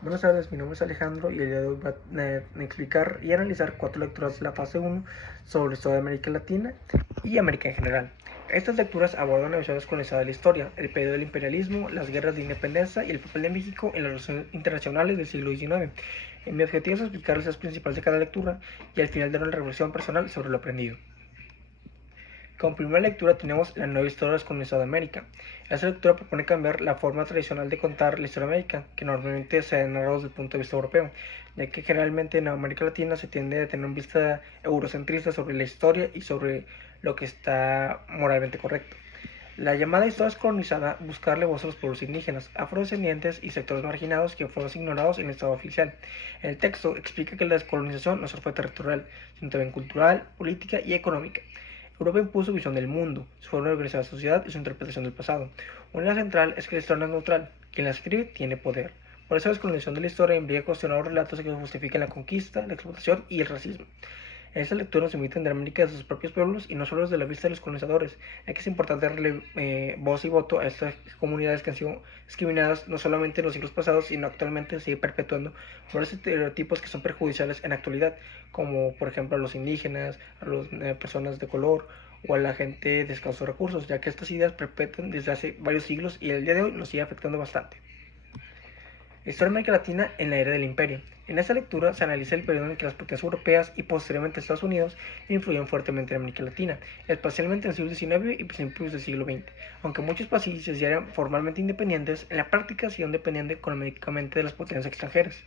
Buenas tardes, mi nombre es Alejandro y el día de hoy voy a explicar y analizar 4 lecturas de la fase 1 sobre la historia de América Latina y América en general. Estas lecturas abordan la visión descolonizada de la historia, el periodo del imperialismo, las guerras de independencia y el papel de México en las relaciones internacionales del siglo XIX. Mi objetivo es explicar las ideas principales de cada lectura y al final dar una reflexión personal sobre lo aprendido. Como primera lectura tenemos la nueva historia descolonizada de América. Esta lectura propone cambiar la forma tradicional de contar la historia de América, que normalmente se ha narrado desde el punto de vista europeo, ya que generalmente en América Latina se tiende a tener una vista eurocentrista sobre la historia y sobre lo que está moralmente correcto. La llamada historia descolonizada busca darle voz a los pueblos indígenas, afrodescendientes y sectores marginados que fueron ignorados en el Estado oficial. El texto explica que la descolonización no solo fue territorial, sino también cultural, política y económica. Europa impuso su visión del mundo, su forma de organizar la sociedad y su interpretación del pasado. Una idea central es que la historia no es neutral, quien la escribe tiene poder. Por eso la descolonización de la historia implica cuestionar los relatos que justifican la conquista, la explotación y el racismo. Esta lectura nos invita a entender América de sus propios pueblos y no solo desde la vista de los colonizadores, ya que es importante darle voz y voto a estas comunidades que han sido discriminadas no solamente en los siglos pasados, sino actualmente sigue perpetuando varios estereotipos que son perjudiciales en la actualidad, como por ejemplo a los indígenas, a las personas de color o a la gente de escasos recursos, ya que estas ideas perpetúan desde hace varios siglos y el día de hoy nos sigue afectando bastante. Historia de América Latina en la era del Imperio. En esta lectura se analiza el periodo en el que las potencias europeas y posteriormente Estados Unidos influyeron fuertemente en América Latina, especialmente en el siglo XIX y principios del siglo XX. Aunque muchos países ya eran formalmente independientes, en la práctica siguen dependiendo económicamente de las potencias extranjeras.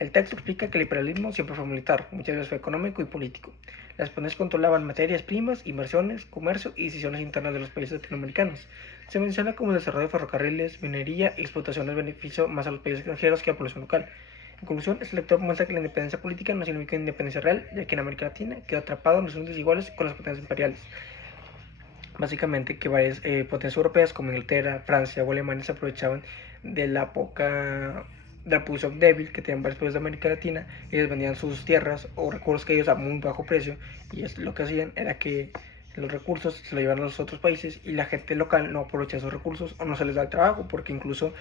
El texto explica que el imperialismo siempre fue militar, muchas veces fue económico y político. Las potencias controlaban materias primas, inversiones, comercio y decisiones internas de los países latinoamericanos. Se menciona como el desarrollo de ferrocarriles, minería y explotaciones beneficio más a los países extranjeros que a la población local. En conclusión, este lector muestra que la independencia política no significa independencia real, ya que en América Latina quedó atrapado en relaciones desiguales con las potencias imperiales. Básicamente que varias potencias europeas como Inglaterra, Francia o Alemania se aprovechaban de la poca de la posición débil que tenían varios países de América Latina y les vendían sus tierras o recursos que ellos a muy bajo precio y lo que hacían era que los recursos se los llevaban a los otros países y la gente local no aprovechaba esos recursos o no se les da el trabajo porque incluso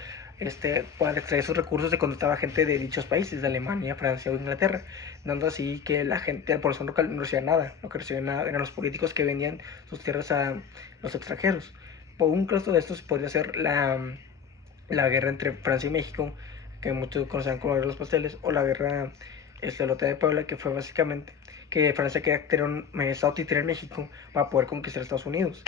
para extraer esos recursos se contrataba gente de dichos países, de Alemania, Francia o Inglaterra, dando así que la gente, la población local no recibía nada, lo que recibían nada eran los políticos que vendían sus tierras a los extranjeros. Por un caso de estos podría ser la guerra entre Francia y México, que muchos conocían como la guerra de los pasteles, o la guerra Lote de Puebla, que fue básicamente que Francia quería tener un estado títere en México para poder conquistar Estados Unidos.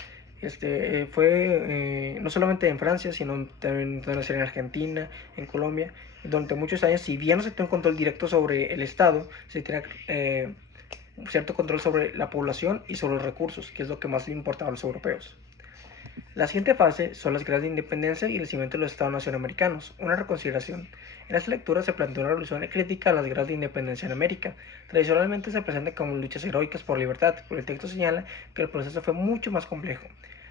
Fue no solamente en Francia, sino también en Argentina, en Colombia, durante muchos años, si bien no se tenía un control directo sobre el Estado, se tenía un cierto control sobre la población y sobre los recursos, que es lo que más le importaba a los europeos. La siguiente fase son las guerras de independencia y el nacimiento de los Estados americanos, una reconsideración. En esta lectura se plantea una revolución crítica a las guerras de independencia en América. Tradicionalmente se presenta como luchas heroicas por libertad, pero el texto señala que el proceso fue mucho más complejo.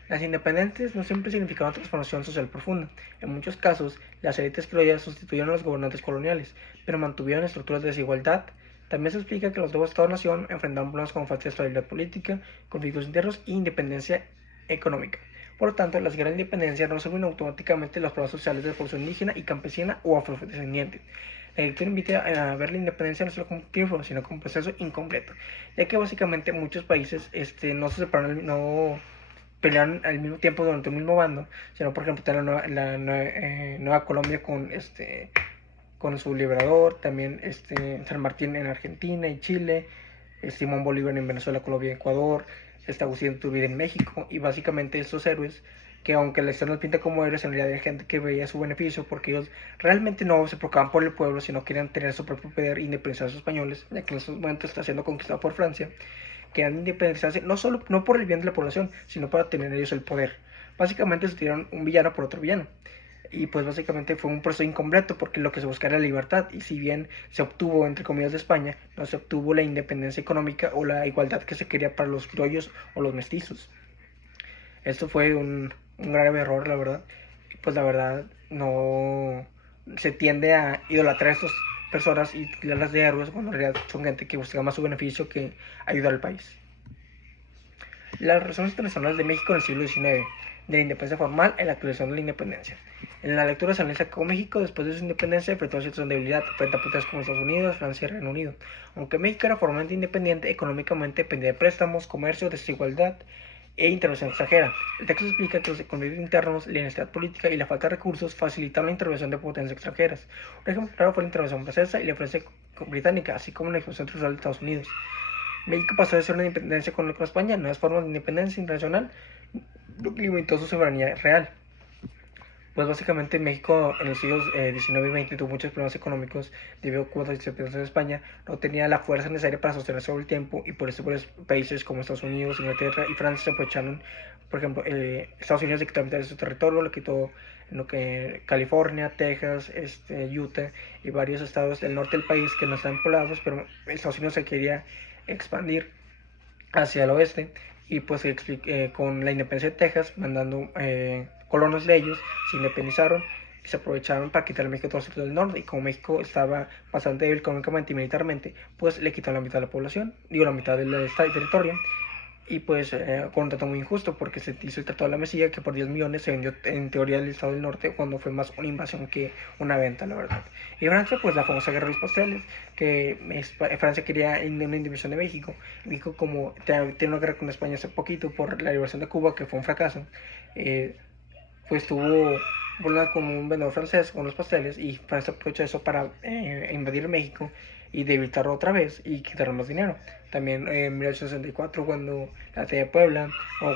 Las independencias no siempre significaban transformación social profunda. En muchos casos, las élites criollas sustituyeron a los gobernantes coloniales, pero mantuvieron estructuras de desigualdad. También se explica que los nuevos Estados-nación enfrentaban problemas como falta de estabilidad política, conflictos internos e independencia económica. Por lo tanto, las guerras de independencia no resuelven automáticamente los problemas sociales de la población indígena y campesina o afrodescendiente. La lectura invita a ver la independencia no solo como un triunfo, sino como un proceso incompleto, ya que básicamente muchos países no se separaron, no pelearon al mismo tiempo durante un mismo bando, sino por ejemplo Nueva Colombia con su liberador, también San Martín en Argentina y Chile, Simón Bolívar en Venezuela, Colombia y Ecuador, Agustín Iturbide en México, y básicamente estos héroes que aunque la historia los pinta como héroes, en realidad hay gente que veía su beneficio porque ellos realmente no se preocupaban por el pueblo, sino querían tener su propio poder e independizar a los españoles, ya que en estos momentos está siendo conquistado por Francia, querían independizarse no por el bien de la población, sino para tener ellos el poder. Básicamente se tiraron un villano por otro villano y pues básicamente fue un proceso incompleto porque lo que se buscaba era la libertad y si bien se obtuvo entre comillas de España, no se obtuvo la independencia económica o la igualdad que se quería para los criollos o los mestizos. Esto fue un grave error, la verdad. Pues la verdad no se tiende a idolatrar a estas personas y tirarlas de héroes cuando en realidad son gente que busca más su beneficio que ayudar al país. Las relaciones internacionales de México en el siglo XIX. de la independencia formal y la actualización de la independencia. En la lectura se analiza cómo México, después de su independencia, enfrentó a situación de debilidad frente a potencias como Estados Unidos, Francia y Reino Unido. Aunque México era formalmente independiente, económicamente dependía de préstamos, comercio, desigualdad e intervención extranjera. El texto explica que los conflictos internos, la inestabilidad política y la falta de recursos facilitaron la intervención de potencias extranjeras. Un ejemplo claro fue la intervención francesa y la influencia británica, así como la expansión territorial de Estados Unidos. México pasó de ser una independencia con España a nuevas formas de independencia internacional, lo que limitó su soberanía real. Pues básicamente México en los siglos XIX y XX tuvo muchos problemas económicos debido a que cuando se independencia de España no tenía la fuerza necesaria para sostenerse sobre el tiempo, y por eso varios países como Estados Unidos, Inglaterra y Francia se aprovecharon. Por ejemplo, Estados Unidos le quitó mitad de su territorio, le quitó lo que California, Texas, Utah y varios estados del norte del país que no están poblados, pero Estados Unidos se quería expandir hacia el oeste, y pues con la independencia de Texas, mandando colonos de ellos, se independizaron y se aprovecharon para quitar a México todo el sector del norte. Y como México estaba bastante débil económicamente y militarmente, pues le quitaron la mitad de la población, digo la mitad del territorio. Y pues con un trato muy injusto, porque se hizo el Tratado de la Mesilla, que por 10 millones se vendió en teoría el Estado del Norte, cuando fue más una invasión que una venta, la verdad. Y Francia, pues la famosa guerra de los pasteles, que Francia quería una indivisión de México. México, como tiene una guerra con España hace poquito por la liberación de Cuba, que fue un fracaso, pues tuvo problemas con un vendedor francés con los pasteles, y Francia aprovechó eso para invadir México y debilitarlo otra vez y quitarle más dinero. También en 1864, cuando la batalla de Puebla, o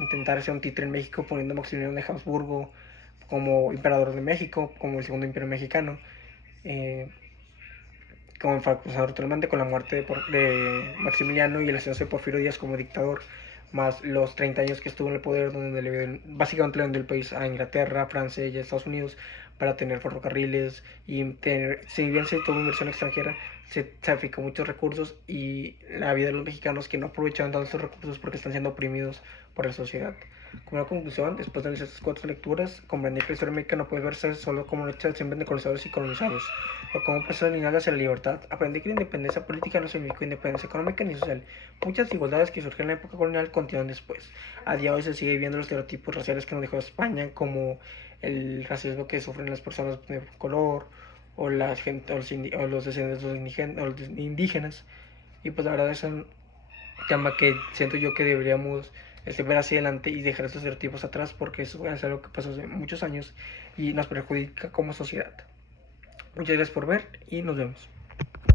intentar hacer un títere en México poniendo a Maximiliano de Habsburgo como emperador de México, como el segundo imperio mexicano, como enfrascado totalmente con la muerte de Maximiliano y el ascenso de Porfirio Díaz como dictador, más los 30 años que estuvo en el poder, donde básicamente le vendió el país a Inglaterra, Francia y Estados Unidos para tener ferrocarriles y tener, si bien se tuvo inversión extranjera, se sacrificó muchos recursos y la vida de los mexicanos que no aprovechaban tanto estos recursos porque están siendo oprimidos por la sociedad. Como una conclusión, después de estas 4 lecturas, comprendí que la historia mexicana no puede verse solo como una hecha siempre de colonizadores y colonizados, o como un proceso lineal hacia la libertad. Aprendí que la independencia política no significa independencia económica ni social. Muchas desigualdades que surgieron en la época colonial continúan después. A día de hoy se sigue viendo los estereotipos raciales que nos dejó España, como el racismo que sufren las personas de color, o, la gente, o los descendientes de los indígenas. Y pues la verdad es un tema que siento yo que deberíamos ver hacia adelante y dejar estos estereotipos atrás, porque eso es algo que pasó hace muchos años y nos perjudica como sociedad. Muchas gracias por ver y nos vemos.